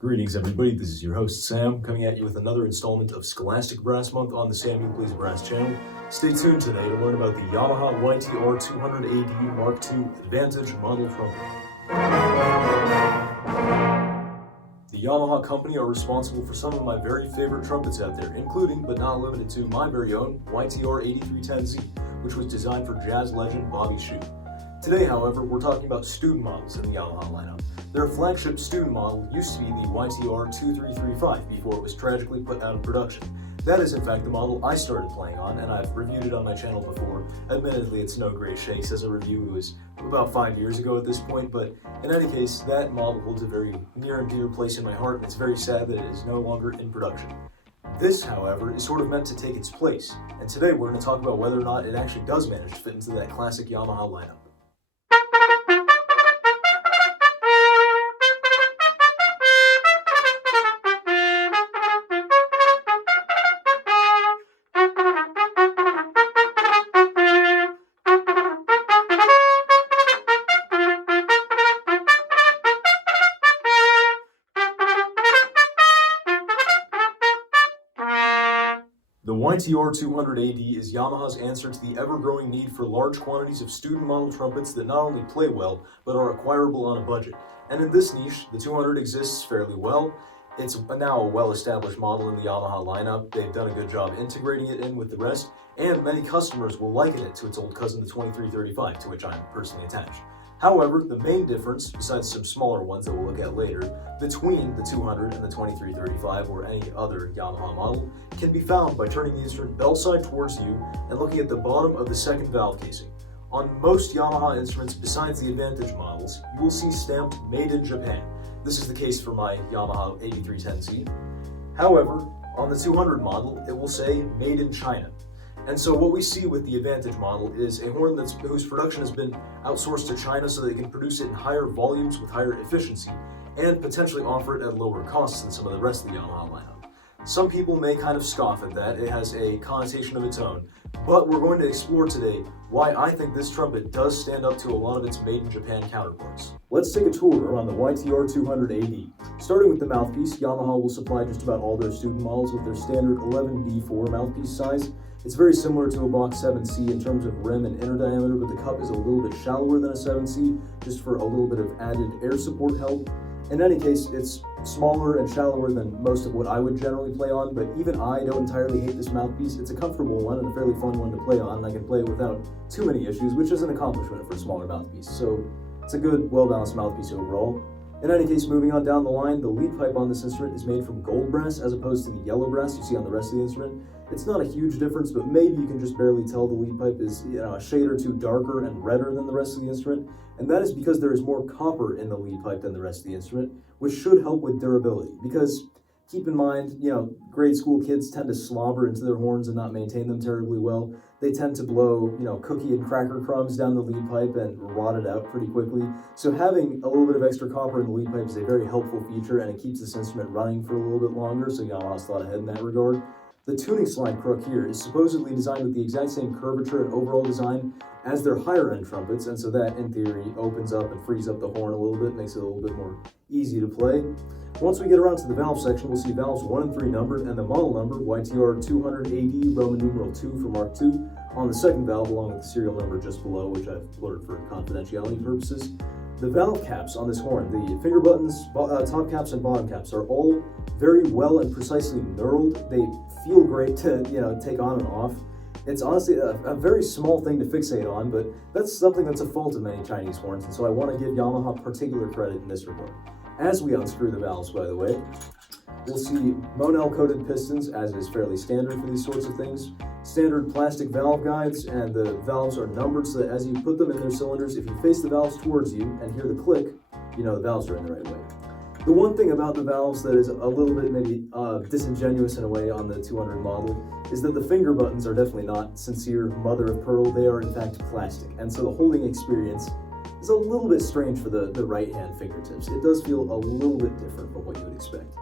Greetings everybody, this is your host Sam, coming at you with another installment of Scholastic Brass Month on the Sam You Please Brass channel. Stay tuned today to learn about the Yamaha YTR-200ADII Mark II Advantage Model Trumpet. The Yamaha company are responsible for some of my very favorite trumpets out there, including, but not limited to, my very own YTR-8310Z, which was designed for jazz legend Bobby Shew. Today, however, we're talking about student models in the Yamaha lineup. Their flagship student model used to be the YTR-2335 before it was tragically put out of production. That is in fact the model I started playing on, and I've reviewed it on my channel before. Admittedly, it's no great shakes as a review. It was about 5 years ago at this point, but in any case, that model holds a very near and dear place in my heart, and it's very sad that it is no longer in production. This, however, is sort of meant to take its place, and today we're going to talk about whether or not it actually does manage to fit into that classic Yamaha lineup. The YTR-200ADII is Yamaha's answer to the ever-growing need for large quantities of student model trumpets that not only play well, but are acquirable on a budget. And in this niche, the 200 exists fairly well. It's now a well-established model in the Yamaha lineup. They've done a good job integrating it in with the rest, and many customers will liken it to its old cousin, the 2335, to which I'm personally attached. However, the main difference, besides some smaller ones that we'll look at later, between the 200 and the 2335 or any other Yamaha model can be found by turning the instrument bell side towards you and looking at the bottom of the second valve casing. On most Yamaha instruments besides the Advantage models, you will see stamped Made in Japan. This is the case for my Yamaha 8310Z. However, on the 200 model, it will say Made in China. And so what we see with the Advantage model is a horn whose production has been outsourced to China so they can produce it in higher volumes with higher efficiency and potentially offer it at lower costs than some of the rest of the Yamaha lineup. Some people may kind of scoff at that. It has a connotation of its own, but we're going to explore today why I think this trumpet does stand up to a lot of its made in Japan counterparts. Let's take a tour around the YTR-200ADII. Starting with the mouthpiece, Yamaha will supply just about all their student models with their standard 11B4 mouthpiece size. It's very similar to a Bach 7C in terms of rim and inner diameter, but the cup is a little bit shallower than a 7C, just for a little bit of added air support help. In any case, it's smaller and shallower than most of what I would generally play on, but even I don't entirely hate this mouthpiece. It's a comfortable one and a fairly fun one to play on, and I can play it without too many issues, which is an accomplishment for a smaller mouthpiece. So it's a good, well-balanced mouthpiece overall. In any case, moving on down the line, the lead pipe on this instrument is made from gold brass as opposed to the yellow brass you see on the rest of the instrument. It's not a huge difference, but maybe you can just barely tell the lead pipe is a shade or two darker and redder than the rest of the instrument, and that is because there is more copper in the lead pipe than the rest of the instrument, which should help with durability. Because keep in mind, grade school kids tend to slobber into their horns and not maintain them terribly well. They tend to blow, cookie and cracker crumbs down the lead pipe and rot it out pretty quickly. So having a little bit of extra copper in the lead pipe is a very helpful feature, and it keeps this instrument running for a little bit longer, so Yamaha's thought ahead in that regard. The tuning slide crook here is supposedly designed with the exact same curvature and overall design as their higher end trumpets, and so that, in theory, opens up and frees up the horn a little bit, makes it a little bit more easy to play. Once we get around to the valve section, we'll see valves 1 and 3 numbered, and the model number, YTR-200ADII Roman numeral 2 for Mark II, on the second valve, along with the serial number just below, which I've blurred for confidentiality purposes. The valve caps on this horn, the finger buttons, top caps, and bottom caps, are all very well and precisely knurled. They feel great to take on and off. It's honestly a very small thing to fixate on, but that's something that's a fault of many Chinese horns, and so I want to give Yamaha particular credit in this regard. As we unscrew the valves, by the way, we'll see Monel-coated pistons, as is fairly standard for these sorts of things, standard plastic valve guides, and the valves are numbered so that as you put them in their cylinders, if you face the valves towards you and hear the click, you know the valves are in the right way. The one thing about the valves that is a little bit maybe disingenuous in a way on the 200 model is that the finger buttons are definitely not sincere mother of pearl. They are in fact plastic, and so the holding experience is a little bit strange for the right hand fingertips. It does feel a little bit different from what you would expect.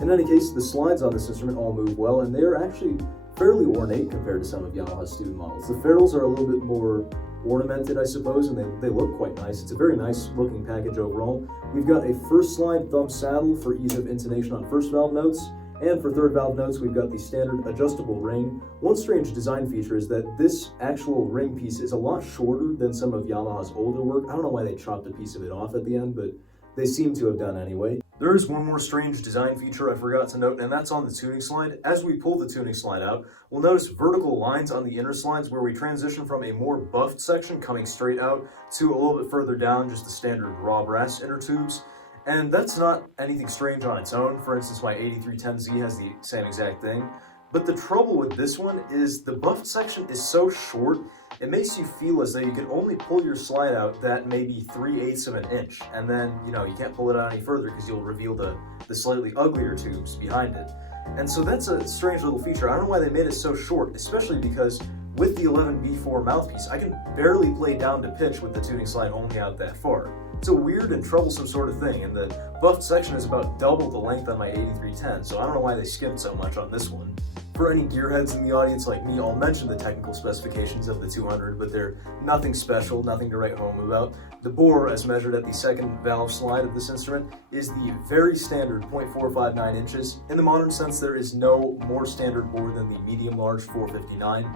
In any case, the slides on this instrument all move well, and they are actually fairly ornate compared to some of Yamaha's student models. The ferrules are a little bit more ornamented, I suppose, and they look quite nice. It's a very nice looking package overall. We've got a first slide thumb saddle for ease of intonation on first valve notes, and for third valve notes, we've got the standard adjustable ring. One strange design feature is that this actual ring piece is a lot shorter than some of Yamaha's older work. I don't know why they chopped a piece of it off at the end, but they seem to have done anyway. There is one more strange design feature I forgot to note, and that's on the tuning slide. As we pull the tuning slide out, we'll notice vertical lines on the inner slides where we transition from a more buffed section coming straight out to a little bit further down, just the standard raw brass inner tubes. And that's not anything strange on its own. For instance, my 8310Z has the same exact thing. But the trouble with this one is the buffed section is so short, it makes you feel as though you can only pull your slide out that maybe 3/8 of an inch. And then, you can't pull it out any further because you'll reveal the slightly uglier tubes behind it. And so that's a strange little feature. I don't know why they made it so short, especially because with the 11B4 mouthpiece, I can barely play down to pitch with the tuning slide only out that far. It's a weird and troublesome sort of thing, and the buffed section is about double the length on my 8310, so I don't know why they skimped so much on this one. For any gearheads in the audience like me, I'll mention the technical specifications of the 200, but they're nothing special, nothing to write home about. The bore, as measured at the second valve slide of this instrument, is the very standard 0.459 inches. In the modern sense, there is no more standard bore than the medium-large 459.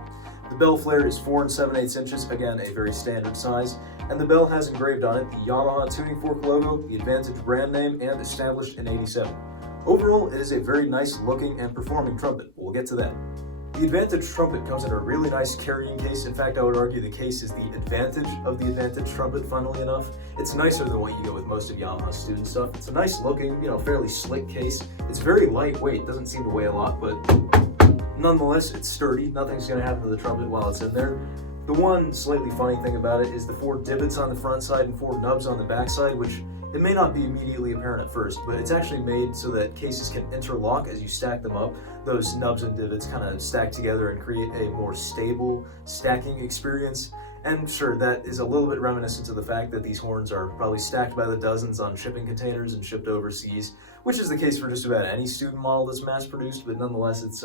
The bell flare is 4 7/8 inches, again a very standard size, and the bell has engraved on it the Yamaha tuning fork logo, the Advantage brand name, and established in '87. Overall, it is a very nice looking and performing trumpet. We'll get to that. The Advantage trumpet comes in a really nice carrying case. In fact, I would argue the case is the advantage of the Advantage trumpet, funnily enough. It's nicer than what you get with most of Yamaha's student stuff. It's a nice looking, fairly slick case. It's very lightweight, doesn't seem to weigh a lot, but nonetheless, it's sturdy. Nothing's going to happen to the trumpet while it's in there. The one slightly funny thing about it is the 4 divots on the front side and 4 nubs on the back side, which it may not be immediately apparent at first, but it's actually made so that cases can interlock as you stack them up. Those nubs and divots kind of stack together and create a more stable stacking experience. And sure, that is a little bit reminiscent of the fact that these horns are probably stacked by the dozens on shipping containers and shipped overseas, which is the case for just about any student model that's mass-produced, but nonetheless, it's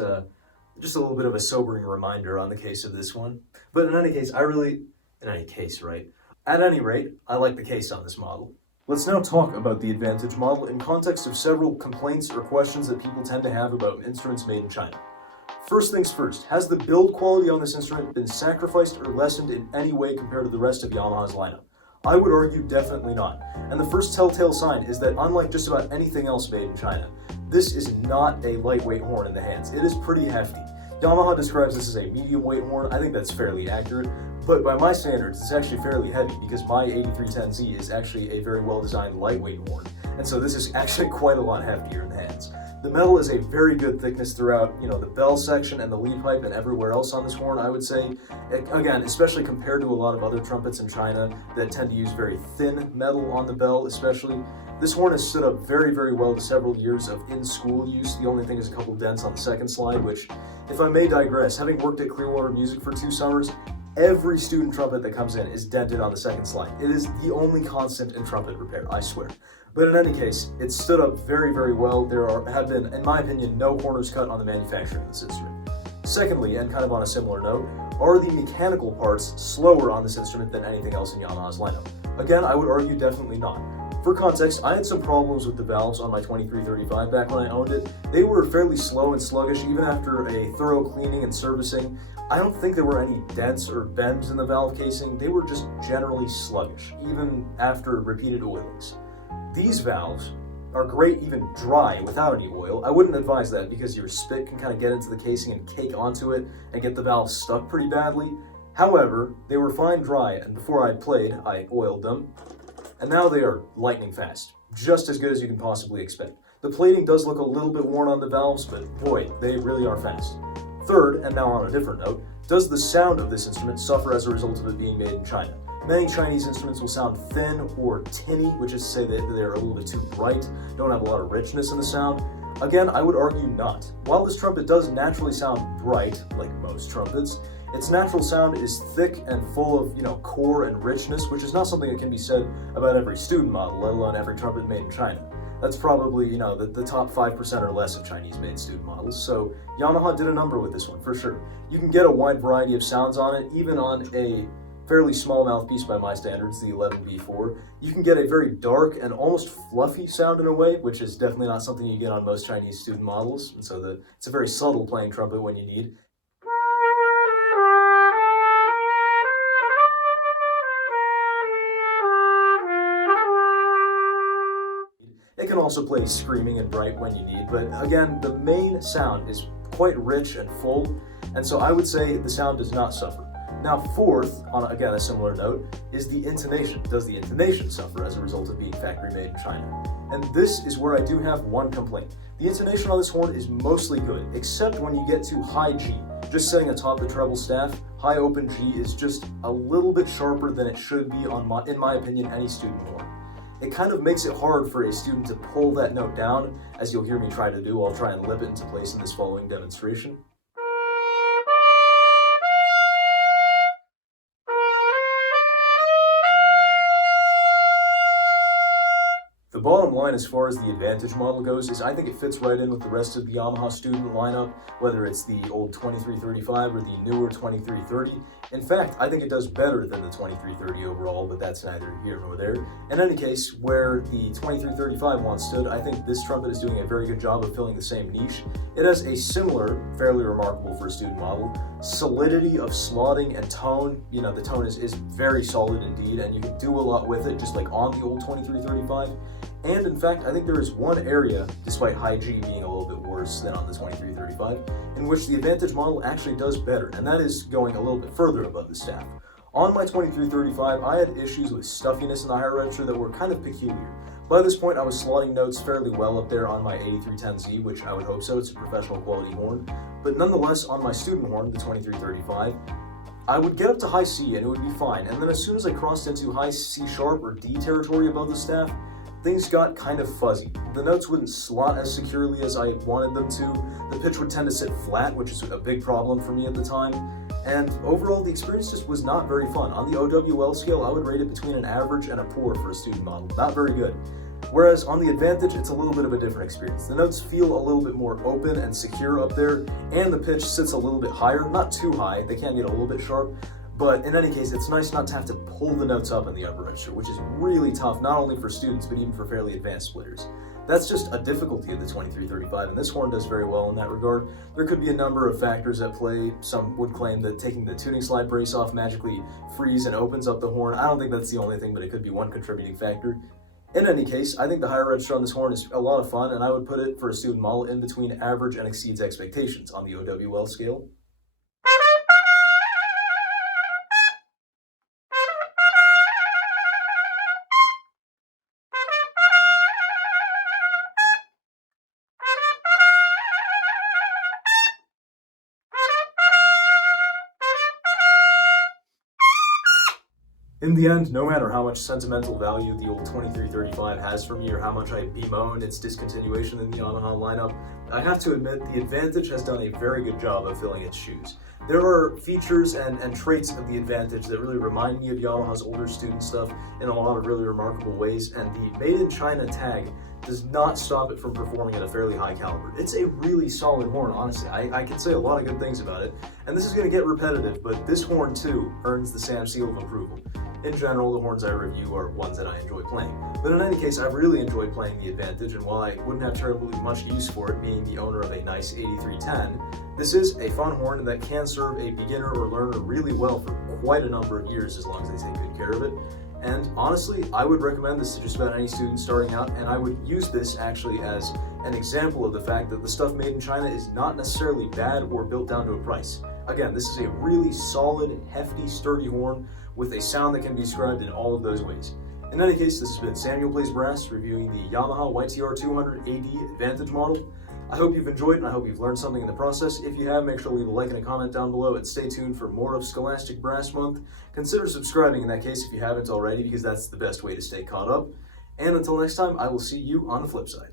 just a little bit of a sobering reminder on the case of this one. But in any case, At any rate, I like the case on this model. Let's now talk about the Advantage model in context of several complaints or questions that people tend to have about instruments made in China. First things first, has the build quality on this instrument been sacrificed or lessened in any way compared to the rest of Yamaha's lineup? I would argue definitely not. And the first telltale sign is that unlike just about anything else made in China, this is not a lightweight horn in the hands. It is pretty hefty. Yamaha describes this as a medium weight horn. I think that's fairly accurate, but by my standards, it's actually fairly heavy because my 8310Z is actually a very well-designed lightweight horn. And so this is actually quite a lot heftier in the hands. The metal is a very good thickness throughout, the bell section and the lead pipe and everywhere else on this horn, I would say. Again, especially compared to a lot of other trumpets in China that tend to use very thin metal on the bell especially. This horn has stood up very, very well to several years of in-school use. The only thing is a couple dents on the second slide, which, if I may digress, having worked at Clearwater Music for 2 summers, every student trumpet that comes in is dented on the second slide. It is the only constant in trumpet repair, I swear. But in any case, it stood up very, very well. There have been, in my opinion, no corners cut on the manufacturing of this instrument. Secondly, and kind of on a similar note, are the mechanical parts slower on this instrument than anything else in Yamaha's lineup? Again, I would argue definitely not. For context, I had some problems with the valves on my 2335 back when I owned it. They were fairly slow and sluggish even after a thorough cleaning and servicing. I don't think there were any dents or bends in the valve casing. They were just generally sluggish, even after repeated oilings. These valves are great even dry without any oil. I wouldn't advise that because your spit can kind of get into the casing and cake onto it and get the valve stuck pretty badly. However, they were fine dry, and before I played, I oiled them. And now they are lightning fast, just as good as you can possibly expect. The plating does look a little bit worn on the valves, but boy, they really are fast. Third, and now on a different note, does the sound of this instrument suffer as a result of it being made in China? Many Chinese instruments will sound thin or tinny, which is to say that they're a little bit too bright, don't have a lot of richness in the sound. Again, I would argue not. While this trumpet does naturally sound bright, like most trumpets, its natural sound is thick and full of, core and richness, which is not something that can be said about every student model, let alone every trumpet made in China. That's probably, the top 5% or less of Chinese-made student models, so Yamaha did a number with this one, for sure. You can get a wide variety of sounds on it, even on a fairly small mouthpiece by my standards, the 11B4, you can get a very dark and almost fluffy sound in a way, which is definitely not something you get on most Chinese student models, and so it's a very subtle playing trumpet when you need. It can also play screaming and bright when you need, but again, the main sound is quite rich and full, and so I would say the sound does not suffer. Now, fourth, on again a similar note, is the intonation. Does the intonation suffer as a result of being factory made in China? And this is where I do have one complaint. The intonation on this horn is mostly good, except when you get to high G. Just setting atop the treble staff, high open G is just a little bit sharper than it should be on, in my opinion, any student horn. It kind of makes it hard for a student to pull that note down, as you'll hear me try to do. I'll try and lip it into place in this following demonstration. The bottom line as far as the Advantage model goes is I think it fits right in with the rest of the Yamaha student lineup, whether it's the old 2335 or the newer 2330. In fact, I think it does better than the 2330 overall, but that's neither here nor there. In any case, where the 2335 once stood, I think this trumpet is doing a very good job of filling the same niche. It has a similar, fairly remarkable for a student model, solidity of slotting and tone. You know, the tone is very solid indeed, and you can do a lot with it, just like on the old 2335. And in fact, I think there is one area, despite high G being a little bit worse than on the 2335, in which the Advantage model actually does better, and that is going a little bit further above the staff. On my 2335, I had issues with stuffiness in the higher register that were kind of peculiar. By this point, I was slotting notes fairly well up there on my 8310Z, which I would hope so, it's a professional quality horn. But nonetheless, on my student horn, the 2335, I would get up to high C and it would be fine, and then as soon as I crossed into high C sharp or D territory above the staff, things got kind of fuzzy. The notes wouldn't slot as securely as I wanted them to, the pitch would tend to sit flat, which is a big problem for me at the time, and overall the experience just was not very fun. On the OWL scale, I would rate it between an average and a poor for a student model, not very good. Whereas on the Advantage, it's a little bit of a different experience. The notes feel a little bit more open and secure up there, and the pitch sits a little bit higher, not too high, they can get a little bit sharp, but in any case, it's nice not to have to pull the notes up in the upper register, which is really tough, not only for students, but even for fairly advanced splitters. That's just a difficulty of the 2335, and this horn does very well in that regard. There could be a number of factors at play. Some would claim that taking the tuning slide brace off magically frees and opens up the horn. I don't think that's the only thing, but it could be one contributing factor. In any case, I think the higher register on this horn is a lot of fun, and I would put it for a student model in between average and exceeds expectations on the OWL scale. In the end, no matter how much sentimental value the old 2335 has for me or how much I bemoan its discontinuation in the Yamaha lineup, I have to admit the Advantage has done a very good job of filling its shoes. There are features and traits of the Advantage that really remind me of Yamaha's older student stuff in a lot of really remarkable ways, and the Made in China tag does not stop it from performing at a fairly high caliber. It's a really solid horn, honestly. I can say a lot of good things about it, and this is going to get repetitive, but this horn too earns the SAM seal of approval. In general, the horns I review are ones that I enjoy playing. But in any case, I've really enjoyed playing the Advantage, and while I wouldn't have terribly much use for it being the owner of a nice 8310, this is a fun horn that can serve a beginner or learner really well for quite a number of years as long as they take good care of it. And honestly, I would recommend this to just about any student starting out, and I would use this actually as an example of the fact that the stuff made in China is not necessarily bad or built down to a price. Again, this is a really solid, hefty, sturdy horn with a sound that can be described in all of those ways. In any case, this has been Samuel Plays Brass reviewing the Yamaha YTR-200ADII Advantage model. I hope you've enjoyed and I hope you've learned something in the process. If you have, make sure to leave a like and a comment down below, and stay tuned for more of Scholastic Brass Month. Consider subscribing in that case if you haven't already, because that's the best way to stay caught up. And until next time, I will see you on the flip side.